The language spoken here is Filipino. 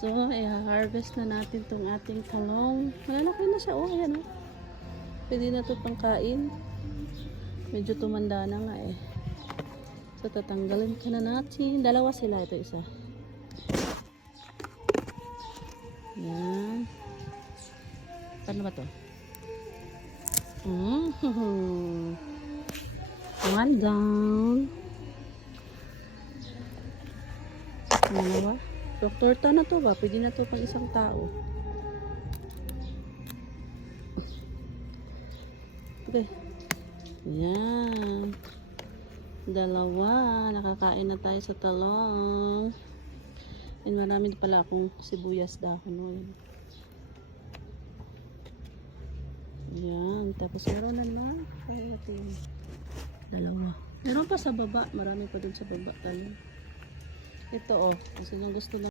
So, i-harvest na natin tong ating talong. Malalaki na siya, oh, ayan, oh. Pwede na to pang kain. Medyo tumanda na nga eh. So, tatanggalin ka na natin. Dalawa sila, ito isa. Yan. Paano ba to? One down. Dalawa. Doktor na to ba? Pwede na to pang isang tao. Okay. Yan. Dalawa. Nakakain na tayo sa talong. And marami pala akong sibuyas dahon nun. Yan. Tapos meron na. Dalawa. Meron pa sa baba. Marami pa dun sa baba. Talong. Ito oh. Kasi nung gusto na